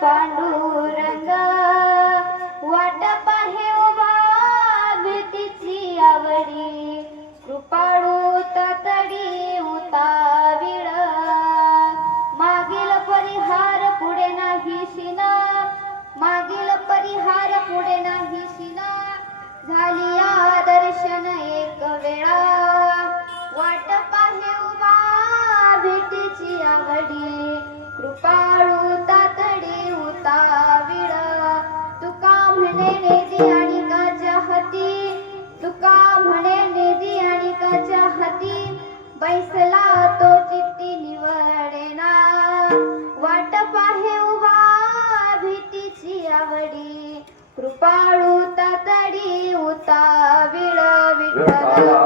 पांडुरंग. वाट पाहे उभा तिची आवडी. बैसला तो चित्ती निवडेना वाट पाहे उभा भीतीची आवडी. कृपाळू तातडी उता विळ विठ्ठला.